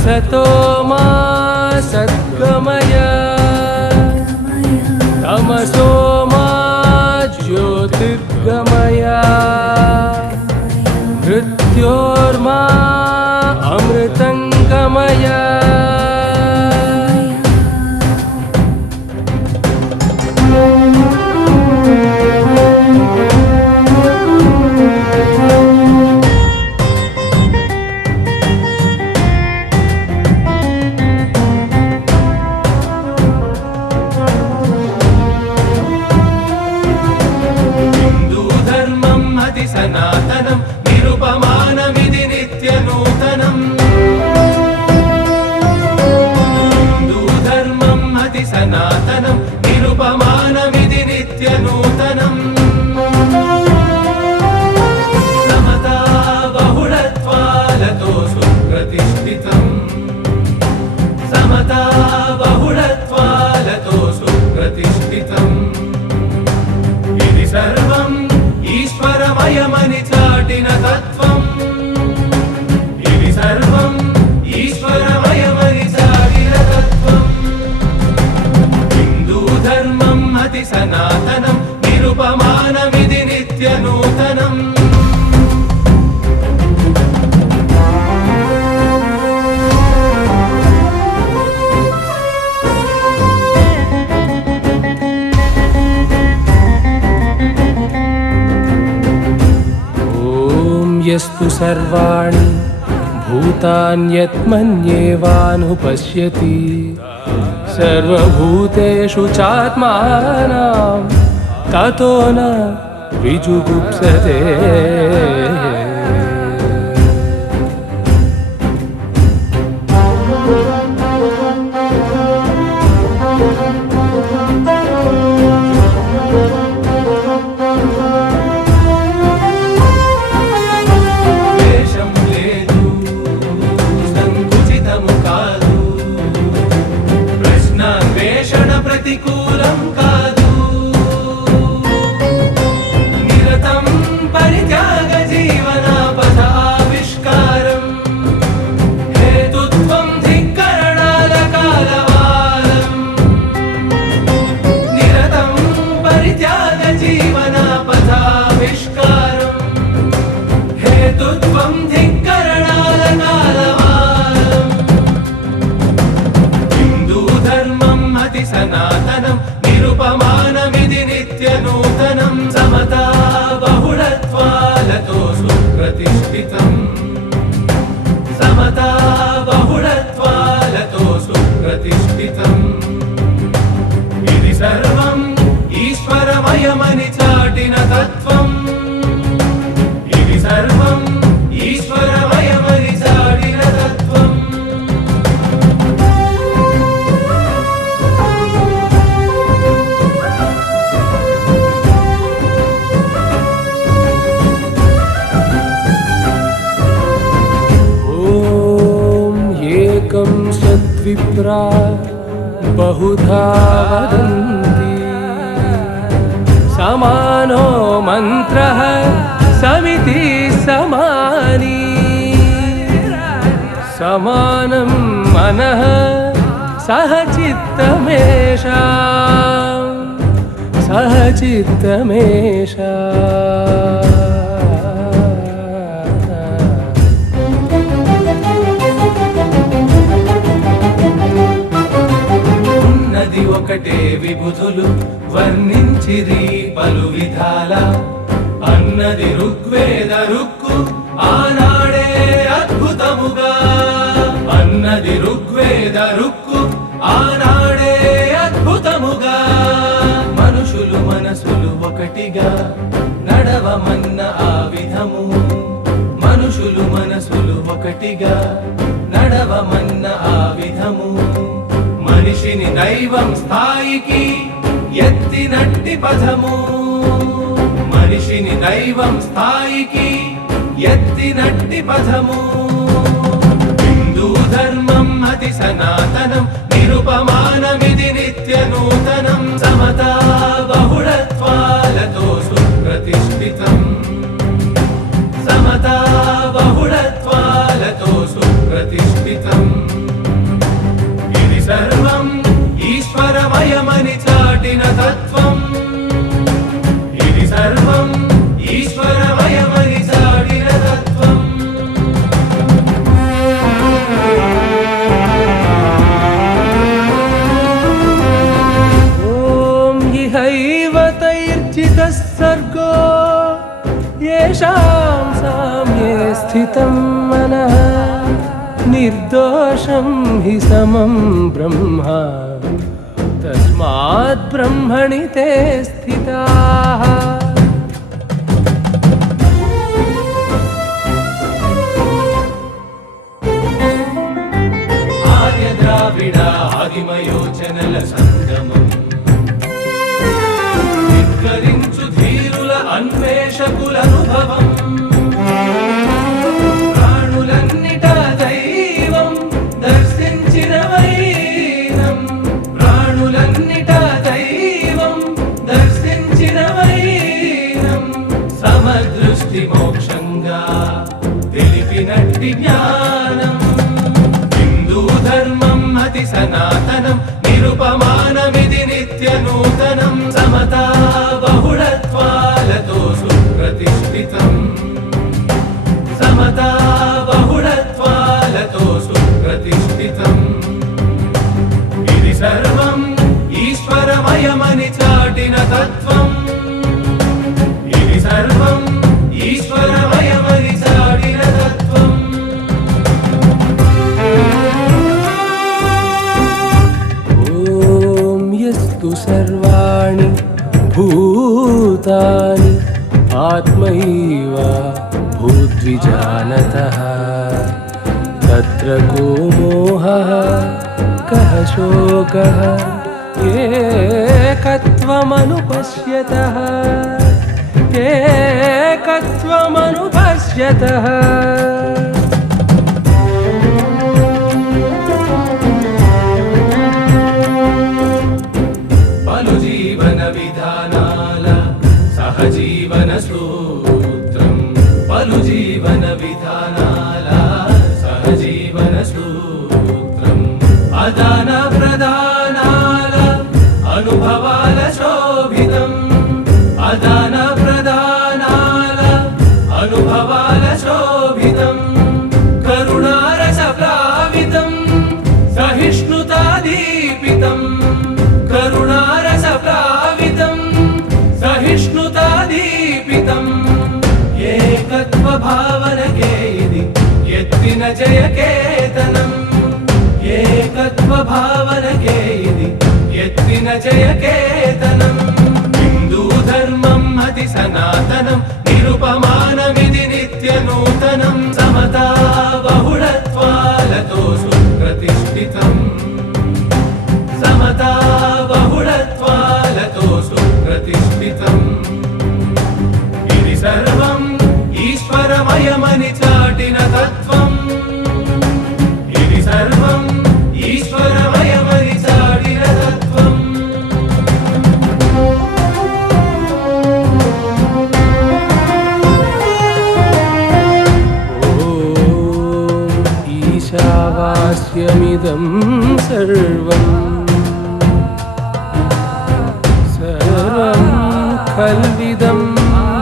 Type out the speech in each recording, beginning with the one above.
असतो मा सद्गमय तमसो मा ज्योतिर्गमय मृत्योर्मा నిరుపమానమిది నిత్యను. यस्तु सर्वाणि भूतान्यत्मन्येवानुपश्यति सर्वभूतेषु चात्मानां ततो न विजुगुप्सते वदन्ति समानो मन्त्रः समिति समानी समानं मनः सह चित्तमेषा వర్ణించిరి పలు విధాల. అన్నది ఋగ్వేద రుక్కు ఆనాడే అద్భుతముగా. అన్నది ఋగ్వేద రుక్కు ఆనాడే అద్భుతముగా. మనుషులు మనసులు ఒకటిగా నడవమన్న ఆ విధము. మనుషులు మనసులు ఒకటిగా నడవమన్న ఆ విధము. మనిషిని దైవం స్థాయికి ఎత్తినట్టి పదము మనిషిని దైవం స్థాయికి ఎత్తినట్టి పదము హిందూ ధర్మం అతి సనాతనం నిరుపమానమిది నిత్య నూతనం సమతా हि समं ब्रह्म तस्मात् ब्रह्मणि ते स्थिताः సమతా బహుళత్వాలతో సుప్రతిష్ఠితం. ఇది సర్వం ఈశ్వరమయమని చాటిన తత్వం. ఇది సర్వం ఈశ్వరమయమని చాటిన తత్వం. ఓం యస్తు సర్వాణి భూతాని ఆత్మైవా भूद्विजानतः तत्र को मोहः कः शोकः एकत्वमनुपश्यतः एकत्वमनुपश्यतः అనుభవాల శోభితం కరుణారస ప్లావితం సహిష్ణుతాదీపితం కరుణారస ప్లావితం సహిష్ణుతాదీపితం ఏకత్వ భావనకే ఇది ఎత్తిన జయకేతనం. ఏకత్వ భావనకే ఇది ఎత్తిన జయకేతనం. హిందూ ధర్మ అతి సనాతనం నిరుపమానమిది నిత్య నూతనం సమతా బహుళత్వా सर्वं सर्वं खल्विदं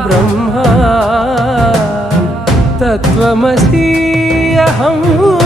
ब्रह्मा तत्त्वमसि अहम्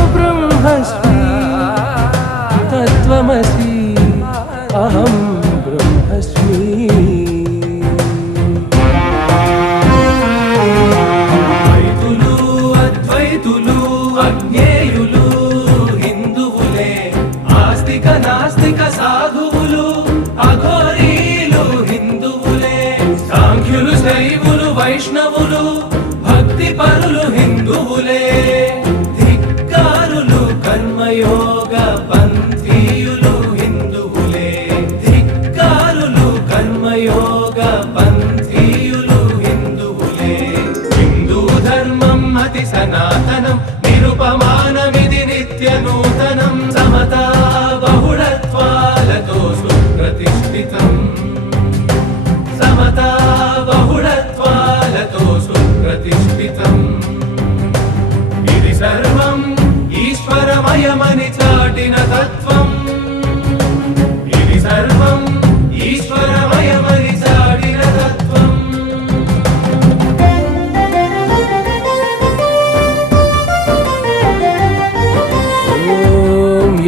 నిత్య నూతనం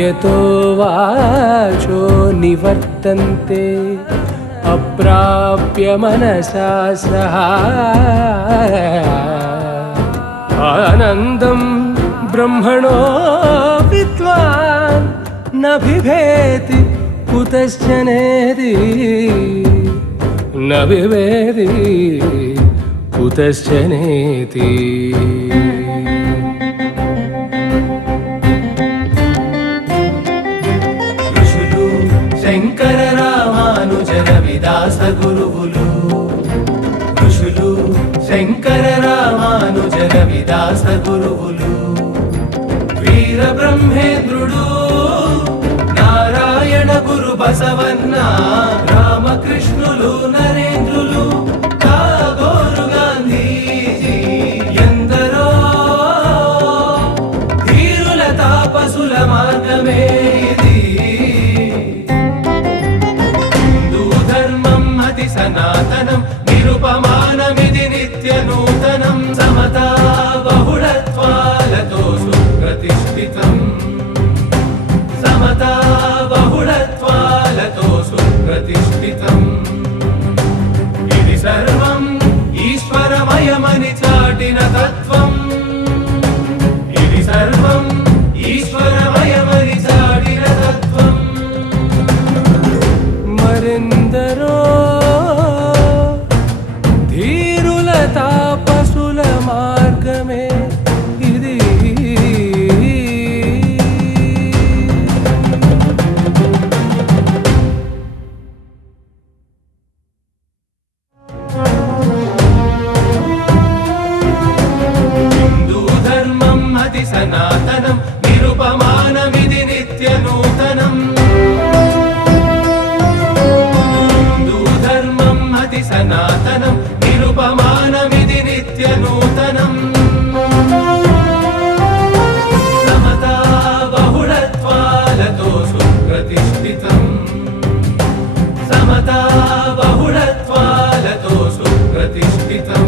यतो वाचो निवर्तन्ते प्राप्य मनसा सह आनन्दं ब्रह्मणो विद्वान् न बिभेति कुतश्च नेति न बिभेति कुतश्च नेति గురువులు ఋషులు శంకర రామానుజన విదాస గురువులు వీర బ్రహ్మేంద్రుడు నారాయణ గురు బసవన్న రామకృష్ణులు నర అతి నిరుపమా సత్యమిది సనాతనం నిరుపమానమిది నిత్య నూతనం. ధర్మం అతి సనాతనం నిరుపమానమిది నిత్య నూతనం. సమతా బహుళత్వాలతో సుప్రతిష్ఠితం. సమతా బహుళత్వాలతో సుప్రతిష్ఠితం.